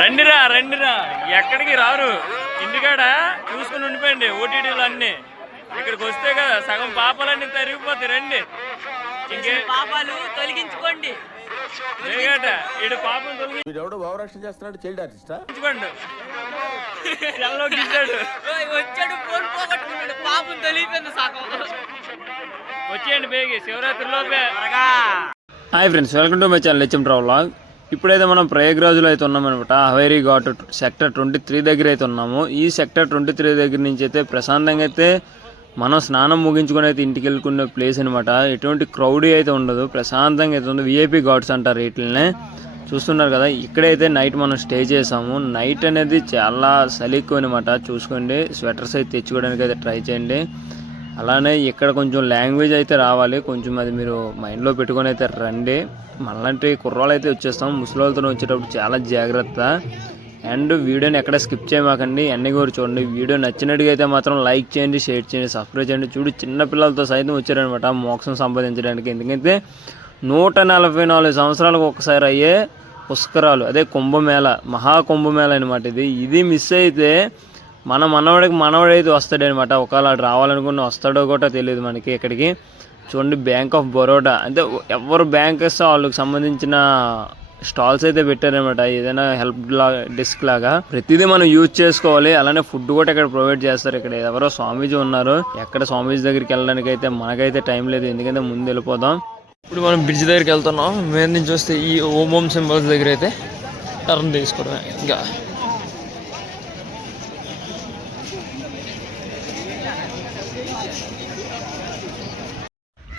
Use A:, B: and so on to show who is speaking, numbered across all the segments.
A: రండిరా రండిరా. ఎక్కడికి రారు? ఇంటికాడ? చూసుకుని ఉండిపోయండి ఓటీటీలు అన్ని. ఇక్కడికి వస్తే కదా సగం పాపాలన్నీ తరిగిపోతాయి రండి. ఇంకే
B: పాపాలు తొలగించుకోండి.
A: ఇటు పాపం
C: వీడెవడో భావరక్షణ చేస్తున్నాడు చైల్డ్ ఆర్టిస్టా
A: ఎల్లో
B: వచ్చాడు ఫోన్ పోగొట్టుకున్నాడు. పాపం తొలిగిపోయింది సగం.
A: వచ్చేయండి బేగి శివరాత్రిలోపే.
D: Hi friends welcome to my channel H M travelogue ఇప్పుడైతే మనం ప్రయాగ్రాజ్లో అయితే ఉన్నామనమాట Haveri ghat sector twenty three దగ్గర అయితే ఉన్నాము. ఈ సెక్టర్ ట్వంటీ త్రీ దగ్గర నుంచి అయితే ప్రశాంతంగా అయితే మనం స్నానం ముగించుకొని అయితే ఇంటికి వెళ్ళుకునే ప్లేస్ అనమాట ఎటువంటి క్రౌడీ అయితే ఉండదు. ప్రశాంతంగా అయితే ఉంది విఐపి ఘాట్స్ అంటారు వీటినే చూస్తున్నారు కదా ఇక్కడైతే నైట్ మనం స్టే చేసాము. నైట్ అనేది చాలా సలీక్కు అనమాట చూసుకోండి. స్వెటర్స్ అయితే తెచ్చుకోవడానికి అయితే ట్రై చేయండి. అలానే ఇక్కడ కొంచెం లాంగ్వేజ్ అయితే రావాలి. కొంచెం అది మీరు మైండ్లో పెట్టుకొని అయితే రండి. మనలాంటి కుర్రాళ్ళైతే అయితే వచ్చేస్తాం. ముసలితో వచ్చేటప్పుడు చాలా జాగ్రత్త. అండ్ వీడియోని ఎక్కడ స్కిప్ చేయమాకండి. అన్నీ కూడా చూడండి. వీడియో నచ్చినట్టుగా అయితే మాత్రం లైక్ చేయండి షేర్ చేయండి సబ్స్క్రైబ్ చేయండి. చూడు చిన్న పిల్లలతో సైతం వచ్చారనమాట మోక్షం సంపాదించడానికి. ఎందుకంటే నూట నలభై నాలుగు సంవత్సరాలకు ఒకసారి అయ్యే పుష్కరాలు. అదే కుంభమేళ మహా కుంభమేళ అనమాట ఇది. ఇది మిస్ అయితే మన మనవడికి మనవడైతే వస్తాడనమాట. ఒకవేళ అటు రావాలనుకున్న వస్తాడో కూడా తెలియదు మనకి ఇక్కడికి చూడండి బ్యాంక్ ఆఫ్ బరోడా అంటే ఎవరు బ్యాంక్ వస్తే వాళ్ళకి సంబంధించిన స్టాల్స్ అయితే పెట్టారనమాట. ఏదైనా హెల్ప్ లా డిస్క్ లాగా. ప్రతిదీ మనం యూజ్ చేసుకోవాలి. అలానే ఫుడ్ కూడా ఇక్కడ ప్రొవైడ్ చేస్తారు. ఇక్కడ ఎవరో స్వామీజీ ఉన్నారు. ఎక్కడ స్వామీజీ దగ్గరికి వెళ్ళడానికి అయితే మనకైతే టైం లేదు. ఎందుకంటే ముందు వెళ్ళిపోదాం.
A: ఇప్పుడు మనం బ్రిడ్జ్ దగ్గరికి వెళ్తున్నాం. మీద నుంచి వస్తే ఈ ఓం ఓం సింబల్స్ దగ్గర అయితే టర్న్ తీసుకోవడమే. ఇంకా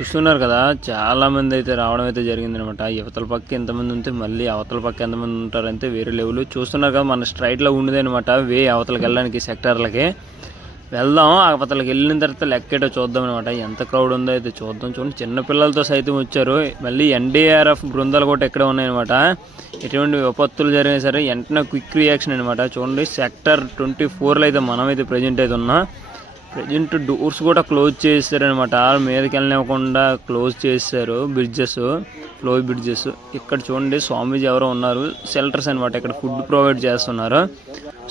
D: చూస్తున్నారు కదా చాలా మంది అయితే రావడం అయితే జరిగిందనమాట. యువతల పక్క ఎంతమంది ఉంటే మళ్ళీ అవతల పక్క ఎంతమంది ఉంటారంటే వేరే లెవెల్. చూస్తున్నారు కదా మన స్ట్రైట్లో ఉండేది అనమాట వే అవతలకి వెళ్ళడానికి సెక్టార్లకి. వెళ్దాం అవతలకి వెళ్ళిన తర్వాత లెక్కేటో చూద్దాం అనమాట ఎంత క్రౌడ్ ఉందో అయితే చూద్దాం. చూడండి చిన్న పిల్లలతో సైతం వచ్చారు. మళ్ళీ ఎన్డీఆర్ఎఫ్ బృందాలు కూడా ఎక్కడ ఉన్నాయన్నమాట. ఎటువంటి విపత్తులు జరిగినా సరే వెంటనే క్విక్ రియాక్షన్ అనమాట. చూడండి సెక్టర్ ట్వంటీ ఫోర్లో అయితే మనమైతే ప్రజెంట్ అయితే ఉన్నాం. ప్రజెంట్ డోర్స్ కూడా క్లోజ్ చేశారనమాట మీదకి వెళ్ళనివ్వకుండా క్లోజ్ చేశారు బ్రిడ్జెస్ ఫ్లో బ్రిడ్జెస్ ఇక్కడ చూడండి స్వామీజీ ఎవరో ఉన్నారు. షెల్టర్స్ అనమాట ఇక్కడ ఫుడ్ ప్రొవైడ్ చేస్తున్నారు.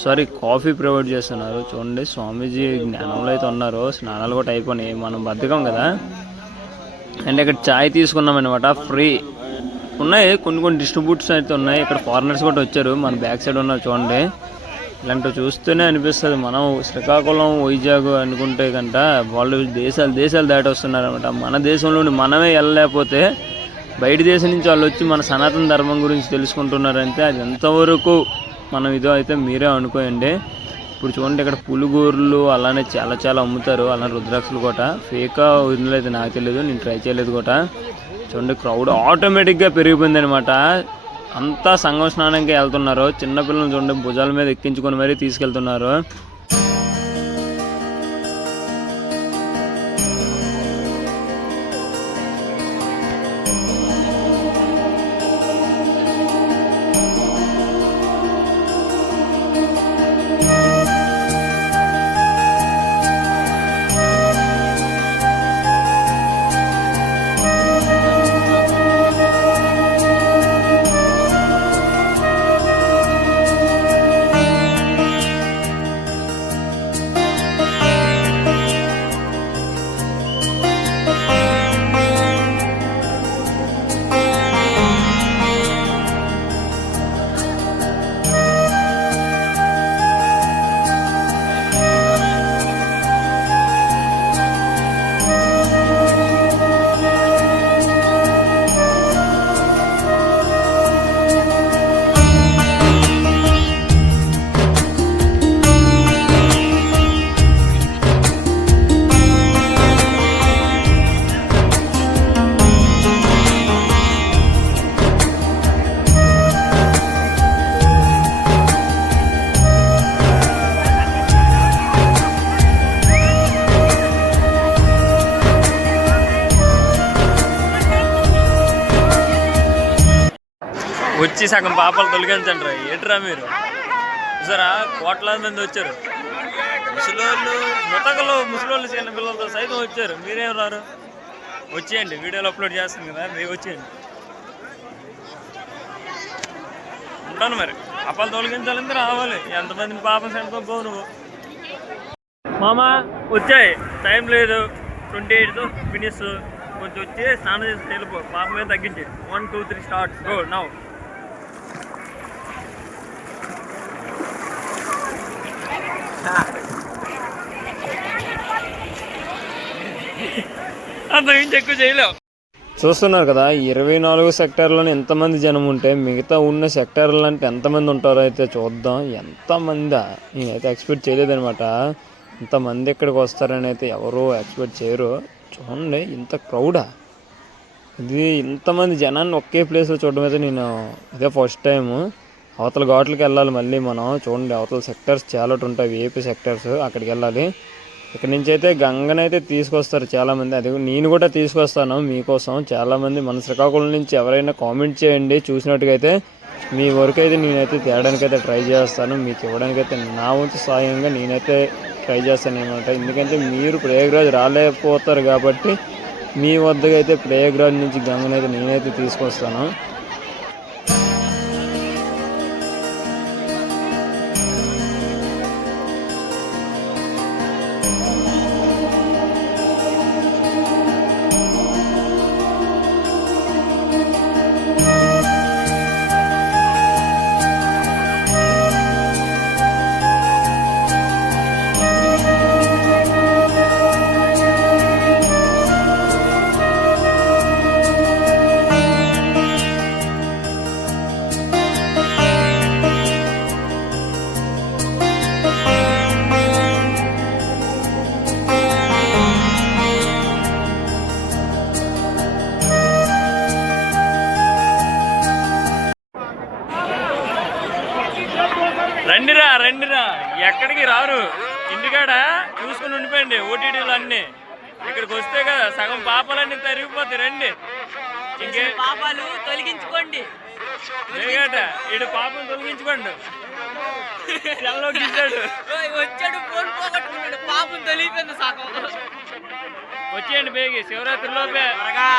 D: సారీ కాఫీ ప్రొవైడ్ చేస్తున్నారు. చూడండి స్వామీజీ జ్ఞానంలో అయితే ఉన్నారు. స్నానాలు కూడా అయిపోయినాయి. మనం బద్దకం కదా. అండ్ ఇక్కడ చాయ్ తీసుకున్నాం అనమాట ఫ్రీ ఉన్నాయి. కొన్ని కొన్ని డిస్ట్రిబ్యూట్స్ అయితే ఉన్నాయి. ఇక్కడ ఫారినర్స్ కూడా వచ్చారు. మన బ్యాక్ సైడ్ ఉన్నారు చూడండి. ఇలాంటివి చూస్తేనే అనిపిస్తుంది. మనం శ్రీకాకుళం వైజాగ్ అనుకుంటే కంట వాళ్ళు దేశాలు దేశాలు దాటి వస్తున్నారనమాట మన దేశంలోని మనమే వెళ్ళలేకపోతే బయట దేశం నుంచి వాళ్ళు వచ్చి మన సనాతన ధర్మం గురించి తెలుసుకుంటున్నారంటే అది ఎంతవరకు మనం ఇదో అయితే మీరే అనుకోండి ఇప్పుడు చూడండి ఇక్కడ పులుగూరులు అలానే చాలా చాలా అమ్ముతారు. అలానే రుద్రాక్షలు కూడా. ఫేకా వదిలేదు అయితే నాకు తెలియదు నేను ట్రై చేయలేదు కూడా. చూడండి క్రౌడ్ ఆటోమేటిక్గా పెరిగిపోయింది అనమాట అంతా సంగం స్నానంకి వెళ్తున్నారు. చిన్నపిల్లలు చూడండి భుజాల మీద ఎక్కించుకొని మరీ తీసుకెళ్తున్నారు.
A: వచ్చి సగం పాపాలు తొలగించండి రా ఏట్రా మీరు? చూసారా? కోట్లాది మంది వచ్చారు. ముసలోళ్ళు ముతకలు ముసలోళ్ళు చిన్న పిల్లలతో సైతం వచ్చారు. మీరేం రారు? వచ్చేయండి. వీడియోలు అప్లోడ్ చేస్తుంది కదా. మీరు వచ్చేయండి. ఉంటాను మరి. పాపాలు తొలగించాలంటే రావాలి. ఎంతమంది పాపం సెంటర్ నువ్వు. మామ వచ్చాయి. టైం లేదు. Twenty eight finish. కొంచెం వచ్చి స్నానం చేసి వెళ్ళిపో. పాపం మీద తగ్గించి. One two three start. Go now. ఎక్కువ చేయలేవు.
D: చూస్తున్నారు కదా ఇరవై నాలుగు సెక్టార్లోనే ఎంతమంది జనం ఉంటే మిగతా ఉన్న సెక్టార్లు అంటే ఎంతమంది ఉంటారో అయితే చూద్దాం. ఎంతమందా నేనైతే ఎక్స్పెక్ట్ చేయలేదనమాట ఇంతమంది ఇక్కడికి వస్తారని అయితే ఎవరు ఎక్స్పెక్ట్ చేయరు. చూడండి ఇంత క్రౌడా ఇది ఇంతమంది జనాన్ని ఒకే ప్లేస్లో చూడడం అయితే నేను ఇదే ఫస్ట్ టైం అవతల ఘాట్లకి వెళ్ళాలి మళ్ళీ మనం. చూడండి అవతల సెక్టర్స్ చాలా ఉంటాయి ఏపీ సెక్టర్స్ అక్కడికి వెళ్ళాలి. ఇక్కడ నుంచి అయితే గంగనైతే తీసుకొస్తారు చాలామంది. అది నేను కూడా తీసుకొస్తాను మీకోసం. చాలామంది మన శ్రీకాకుళం నుంచి ఎవరైనా కామెంట్ చేయండి. చూసినట్టుగైతే అయితే మీ వరకు అయితే నేనైతే తేడానికైతే ట్రై చేస్తాను. మీకు ఇవ్వడానికైతే నా వంతు సాయంగా నేనైతే ట్రై చేస్తాను అనమాట ఎందుకంటే మీరు ప్రయాగ్రాజ్ రాలేకపోతారు కాబట్టి మీ వద్దకైతే ప్రయాగ్రాజ్ నుంచి గంగనైతే నేనైతే తీసుకొస్తాను.
A: రారు ఇంటికాడ చూసుకుని ఉండిపోయండి ఓటీటీలు అన్ని. ఇక్కడికి వస్తే కదా సగం పాపాలన్నీ తరిగిపోతాయి రండి. ఇంకే
B: పాపాలు తొలగించుకోండి.
A: ఇటు పాపం తొలగించుకోండి. గిచ్చాడు
B: వచ్చాడు ఫోన్ పోగొట్టుకున్నాడు పాపం తొలిగిపోయింది సగం.
A: వచ్చేయండి బేగి శివరాత్రి లోపే.
B: త్వరగా.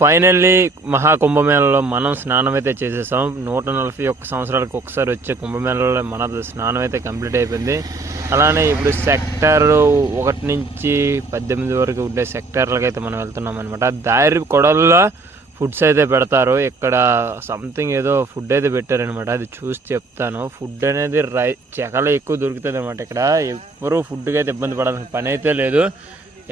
D: ఫైనల్లీ మహాకుంభమేళలో మనం స్నానం అయితే చేసేసాం. నూట నలభై ఒక్క సంవత్సరాలకు ఒకసారి వచ్చే కుంభమేళలో మన స్నానం అయితే కంప్లీట్ అయిపోయింది. అలానే ఇప్పుడు సెక్టర్ ఒకటి నుంచి పద్దెనిమిది వరకు ఉండే సెక్టర్లకు అయితే మనం వెళ్తున్నాం అనమాట దారి కొడల్లో ఫుడ్స్ అయితే పెడతారు. ఇక్కడ సంథింగ్ ఏదో ఫుడ్ అయితే పెట్టారనమాట అది చూసి చెప్తాను. ఫుడ్ అనేది రై చెకలో ఎక్కువ దొరుకుతుంది అనమాట ఇక్కడ. ఎవరు ఫుడ్కి అయితే ఇబ్బంది పడాల్సిన పని అయితే లేదు.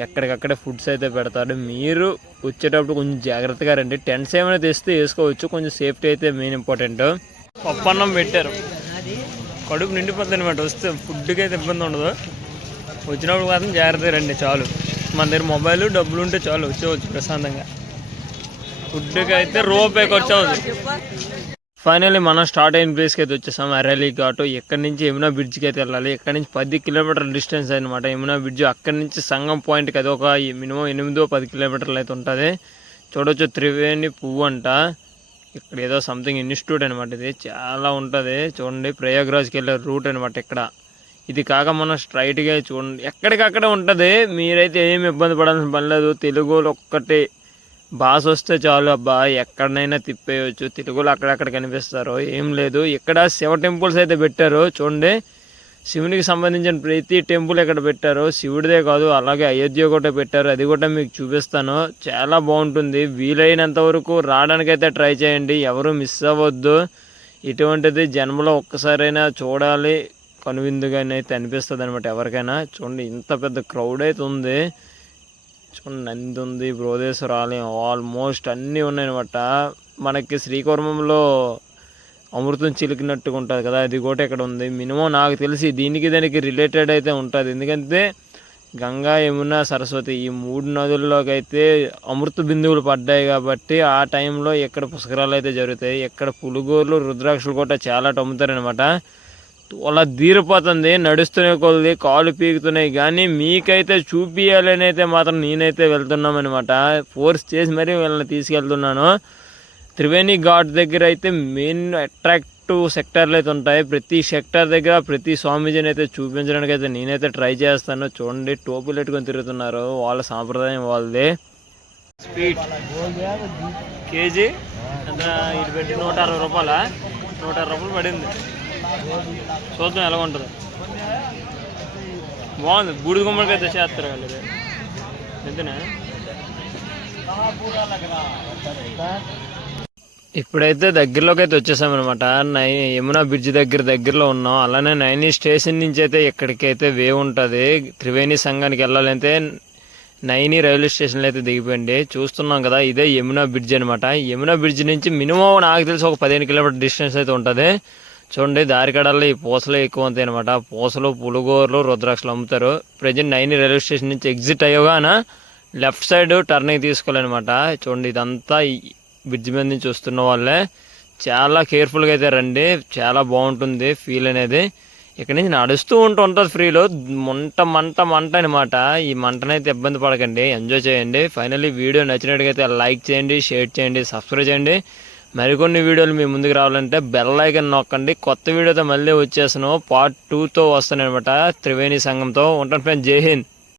D: ఎక్కడికక్కడే ఫుడ్స్ అయితే పెడతారు. మీరు వచ్చేటప్పుడు కొంచెం జాగ్రత్తగా రండి. టెంట్స్ ఏమైనా తెస్తే వేసుకోవచ్చు. కొంచెం సేఫ్టీ అయితే మెయిన్ ఇంపార్టెంట్ పప్పన్నం పెట్టారు. కడుపు నిండిపోతుంది అనమాట వస్తే ఫుడ్కి అయితే ఇబ్బంది ఉండదు. వచ్చినప్పుడు మాత్రం జాగ్రత్తగా రండి. చాలు. మన దగ్గర మొబైల్ డబ్బులు ఉంటే చాలు. వచ్చేవచ్చు ప్రశాంతంగా. ఫుడ్కి అయితే రూపాయి ఖర్చు అవుతుంది. ఫైనల్లీ మనం స్టార్ట్ అయిన ప్లేస్కి అయితే వచ్చేసాం. అరేలీ ఘాటు ఎక్కడి నుంచి యమునా బ్రిడ్జ్కి అయితే వెళ్ళాలి. ఇక్కడ నుంచి పది కిలోమీటర్ డిస్టెన్స్ అనమాట యమునా బ్రిడ్జ్ అక్కడి నుంచి సంగం పాయింట్కి అది ఒక మినిమం ఎనిమిదో పది కిలోమీటర్లు అయితే ఉంటుంది. చూడొచ్చు త్రివేణి పువ్వు అంట. ఇక్కడ ఏదో సంథింగ్ ఇన్స్టిట్యూట్ అనమాట ఇది. చాలా ఉంటుంది. చూడండి ప్రయాగ్రాజ్కి వెళ్ళే రూట్ అనమాట ఇక్కడ. ఇది కాక మనం స్ట్రైట్గా చూడండి. ఎక్కడికక్కడ ఉంటుంది. మీరైతే ఏమి ఇబ్బంది పడాల్సిన పని లేదు. తెలుగులో ఒక్కటే భాష వస్తే చాలు అబ్బా ఎక్కడనైనా తిప్పేయచ్చు. తెలుగులో అక్కడక్కడ కనిపిస్తారు. ఏం లేదు. ఇక్కడ శివ టెంపుల్స్ అయితే పెట్టారు. చూడండి. శివునికి సంబంధించిన ప్రతి టెంపుల్ ఇక్కడ పెట్టారు. శివుడిదే కాదు అలాగే అయోధ్య కూడా పెట్టారు. అది కూడా మీకు చూపిస్తాను. చాలా బాగుంటుంది. వీలైనంత వరకు రావడానికైతే ట్రై చేయండి. ఎవరు మిస్ అవ్వద్దు. ఇటువంటిది జన్మలో ఒక్కసారైనా చూడాలి. కనువిందుగానే అయితే అనిపిస్తుంది అనమాట ఎవరికైనా. చూడండి ఇంత పెద్ద క్రౌడ్ అయితే ఉంది. చూడండి నంది ఉంది బృహదేశ్వర ఆలయం ఆల్మోస్ట్ అన్నీ ఉన్నాయన్నమాట. మనకి శ్రీకౌర్మంలో అమృతం చిలికినట్టుగా ఉంటుంది కదా అది కూడా ఇక్కడ ఉంది. మినిమం నాకు తెలిసి దీనికి దానికి రిలేటెడ్ అయితే ఉంటుంది. ఎందుకంటే గంగా యమున సరస్వతి ఈ మూడు నదుల్లోకి అయితే అమృత బిందువులు పడ్డాయి కాబట్టి ఆ టైంలో ఇక్కడ పుష్కరాలు అయితే జరుగుతాయి ఇక్కడ పులుగోర్లు రుద్రాక్షలు కూడా చాలా అమ్ముతారనమాట అలా తీరిపోతుంది నడుస్తూనే కొద్ది కాలు పీకుతున్నాయి. కానీ మీకైతే చూపించాలని అయితే మాత్రం నేనైతే వెళ్తున్నామన్నమాట. ఫోర్స్ చేసి మరీ వీళ్ళని తీసుకెళ్తున్నాను. త్రివేణి ఘాట్ దగ్గర అయితే మెయిన్ అట్రాక్టివ్ సెక్టార్లు అయితే ఉంటాయి. ప్రతి సెక్టార్ దగ్గర ప్రతి స్వామీజీని అయితే చూపించడానికి అయితే నేనైతే ట్రై చేస్తాను. చూడండి టోపులు పెట్టుకొని తిరుగుతున్నారు. వాళ్ళ సాంప్రదాయం వాళ్ళది. Sweet KG? ఎంత? పెట్టి నూట అరవై రూపాయల? నూట అరవై రూపాయలు పడింది. చూద్దాం ఎలా ఉంటుందో. బాగుంది. బూడిద గుమ్మడికి అయితే చేస్తారు వాళ్ళు ఇది. ఇప్పుడైతే దగ్గరలోకి అయితే వచ్చేసామన్నమాట నై యమునా బ్రిడ్జ్ దగ్గర దగ్గరలో ఉన్నాం. అలానే నైని స్టేషన్ నుంచి అయితే ఎక్కడికైతే వే ఉంటుంది త్రివేణి సంఘానికి వెళ్ళాలంటే నైని రైల్వే స్టేషన్లో అయితే దిగిపోయింది. చూస్తున్నాం కదా ఇదే యమునా బ్రిడ్జ్ అనమాట యమునా బ్రిడ్జ్ నుంచి మినిమం నాకు తెలిసి ఒక పదిహేను కిలోమీటర్ డిస్టెన్స్ అయితే ఉంటుంది. చూడండి దారికడల్లో ఈ పూసలు ఎక్కువ ఉంటాయి అనమాట పూసలు పులుగోరలు రుద్రాక్షలు అమ్ముతారు. ప్రజెంట్ నైన్ రైల్వే స్టేషన్ నుంచి ఎగ్జిట్ అయ్యోగాన లెఫ్ట్ సైడ్ టర్నింగ్ తీసుకోవాలన్నమాట. చూడండి ఇదంతా బ్రిడ్జ్ మీద నుంచి వస్తున్న వాళ్ళే. చాలా కేర్ఫుల్గా అయితే రండి. చాలా బాగుంటుంది ఫీల్ అనేది. ఇక్కడ నుంచి నడుస్తూ ఉంటూ ఉంటుంది ఫ్రీలో మంట మంట మంట అనమాట ఈ మంటనైతే ఇబ్బంది పడకండి. ఎంజాయ్ చేయండి. ఫైనల్లీ వీడియో నచ్చినట్టుగైతే లైక్ చేయండి షేర్ చేయండి సబ్స్క్రైబ్ చేయండి. మరికొన్ని వీడియోలు మీ ముందుకు రావాలంటే బెల్ ఐకన్ నొక్కండి. కొత్త వీడియోతో మళ్ళీ వచ్చేసాను పార్ట్ టూతో వస్తాను అనమాట త్రివేణి సంఘంతో. ఉంటాను ఫ్రెండ్ జై హింద్.